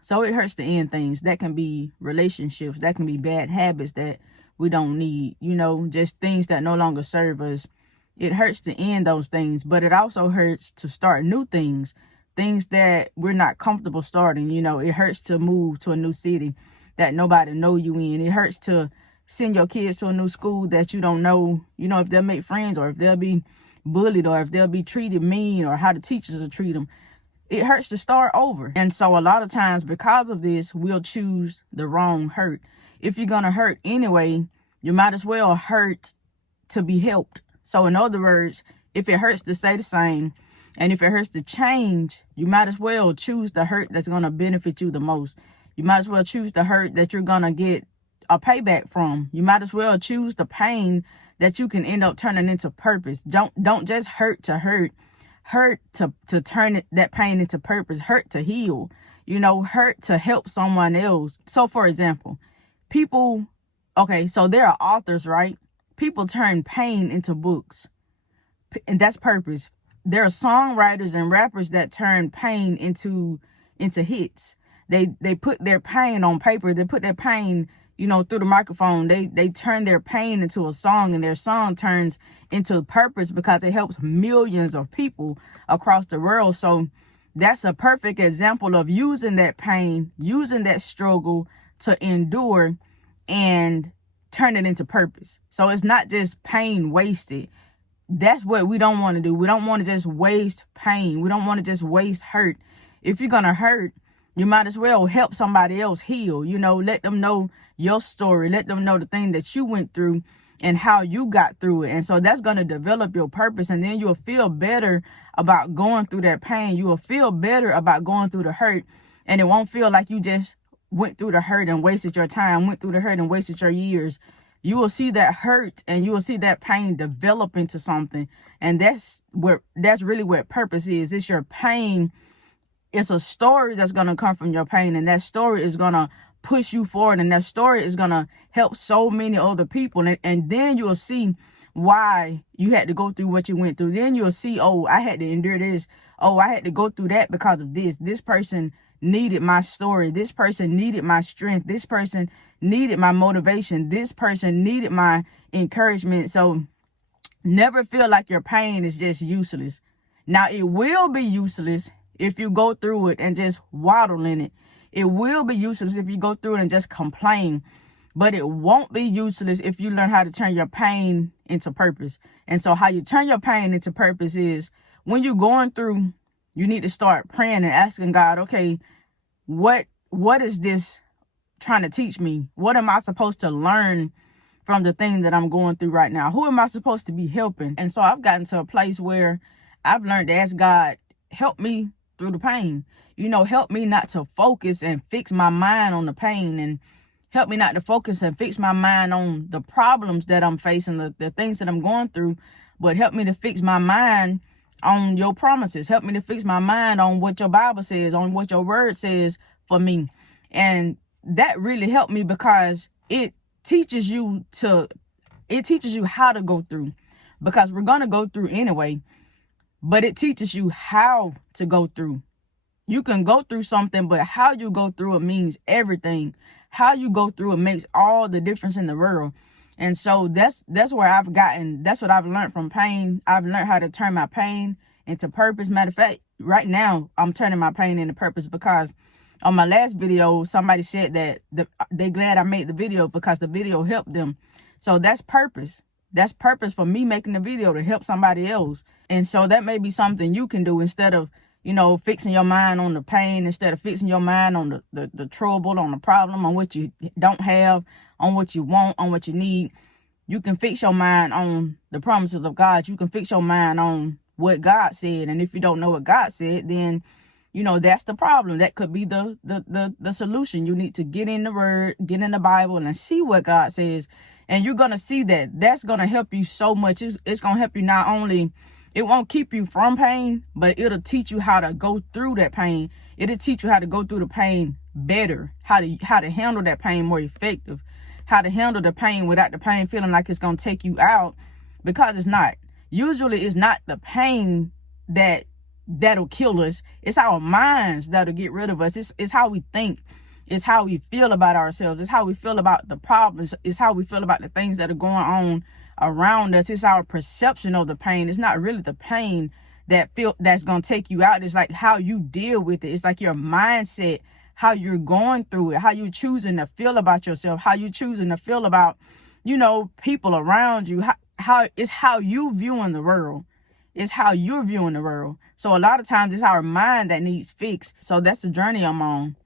So it hurts to end things. That can be relationships. That can be bad habits that we don't need, just things that no longer serve us. It hurts to end those things, but it also hurts to start new things, things that we're not comfortable starting. It hurts to move to a new city that nobody know you in. It hurts to send your kids to a new school that you don't know, if they'll make friends or if they'll be bullied or if they'll be treated mean or how the teachers will treat them. It hurts to start over. And so a lot of times because of this, we'll choose the wrong hurt. If you're going to hurt anyway, you might as well hurt to be helped. So in other words, if it hurts to stay the same and if it hurts to change, you might as well choose the hurt that's going to benefit you the most. You might as well choose the hurt that you're going to get a payback from. You might as well choose the pain that you can end up turning into purpose. Don't just hurt to hurt. Hurt to turn that pain into purpose. Hurt to heal. Hurt to help someone else. So for example, so there are authors, right? People turn pain into books, and that's purpose. There are songwriters and rappers that turn pain into hits. They put their pain on paper. They put their pain, through the microphone. They turn their pain into a song, and their song turns into purpose because it helps millions of people across the world. So that's a perfect example of using that pain, using that struggle to endure and turn it into purpose. So it's not just pain wasted. That's what we don't want to do. We don't want to just waste pain. We don't want to just waste hurt. If you're going to hurt, you might as well help somebody else heal. Let them know your story. Let them know the thing that you went through and how you got through it. And so that's going to develop your purpose. And then you'll feel better about going through that pain. You will feel better about going through the hurt. And it won't feel like you just went through the hurt and wasted your time, went through the hurt and wasted your years. You will see that hurt and you will see that pain develop into something. And that's really what purpose is. It's your pain. It's a story that's going to come from your pain. And that story is going to push you forward. And that story is going to help so many other people. And then you'll see why you had to go through what you went through. Then you'll see, oh, I had to endure this. Oh, I had to go through that because of this. This person needed my story. This person needed my strength. This person needed my motivation. This person needed my encouragement. So never feel like your pain is just useless. Now, it will be useless if you go through it and just waddle in it. It will be useless if you go through it and just complain. But it won't be useless if you learn how to turn your pain into purpose. And so how you turn your pain into purpose is when you're going through, you need to start praying and asking God, okay, what is this trying to teach me? What am I supposed to learn from the thing that I'm going through right now? Who am I supposed to be helping? And so I've gotten to a place where I've learned to ask God, help me through the pain. Help me not to focus and fix my mind on the pain, and help me not to focus and fix my mind on the problems that I'm facing, the things that I'm going through, but help me to fix my mind on your promises. Help me to fix my mind on what your Bible says, on what your word says for me. And that really helped me because it teaches you how to go through, because we're going to go through anyway, but it teaches you how to go through. You can go through something, but how you go through it means everything. How you go through it makes all the difference in the world. And so that's where that's what I've learned from pain. I've learned how to turn my pain into purpose. Matter of fact, right now, I'm turning my pain into purpose because on my last video, somebody said that they glad I made the video because the video helped them. So that's purpose. That's purpose for me making the video, to help somebody else. And so that may be something you can do instead of, fixing your mind on the pain, instead of fixing your mind on the trouble, on the problem, on what you don't have, on what you want, on what you need. You can fix your mind on the promises of God. You can fix your mind on what God said. And if you don't know what God said, then, that's the problem. That could be the solution. You need to get in the word, get in the Bible and see what God says. And you're going to see that that's going to help you so much. It's going to help you not only, it won't keep you from pain, but it'll teach you how to go through that pain. It'll teach you how to go through the pain better, how to handle that pain more effective, how to handle the pain without the pain feeling like it's going to take you out, because it's not. Usually it's not the pain that that'll kill us. It's our minds that'll get rid of us. It's how we think. It's how we feel about ourselves. It's how we feel about the problems. It's how we feel about the things that are going on around us. It's our perception of the pain. It's not really the pain that's gonna take you out. It's like how you deal with it. It's like your mindset, how you're going through it, how you're choosing to feel about yourself, how you're choosing to feel about, people around you. How it's how you viewing the world. It's how you're viewing the world. So a lot of times it's our mind that needs fixed. So that's the journey I'm on.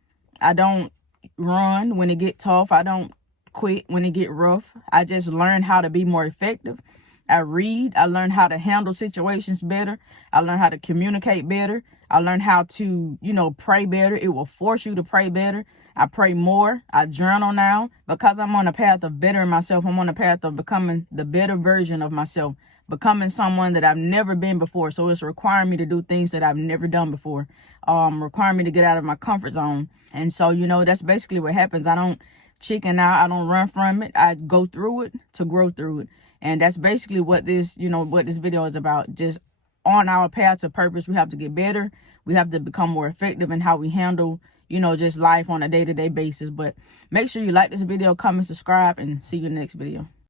I don't run when it get tough. I don't quit when it get rough. I just learn how to be more effective. I read. I learn how to handle situations better. I learn how to communicate better. I learn how to, pray better. It will force you to pray better. I pray more. I journal now because I'm on a path of bettering myself. I'm on a path of becoming the better version of myself, becoming someone that I've never been before. So it's requiring me to do things that I've never done before, requiring me to get out of my comfort zone. And so, that's basically what happens. I don't chicken out. I don't run from it. I go through it to grow through it. And that's basically what this video is about. Just on our path to purpose, we have to get better. We have to become more effective in how we handle, just life on a day-to-day basis. But make sure you like this video, comment, subscribe, and see you in the next video.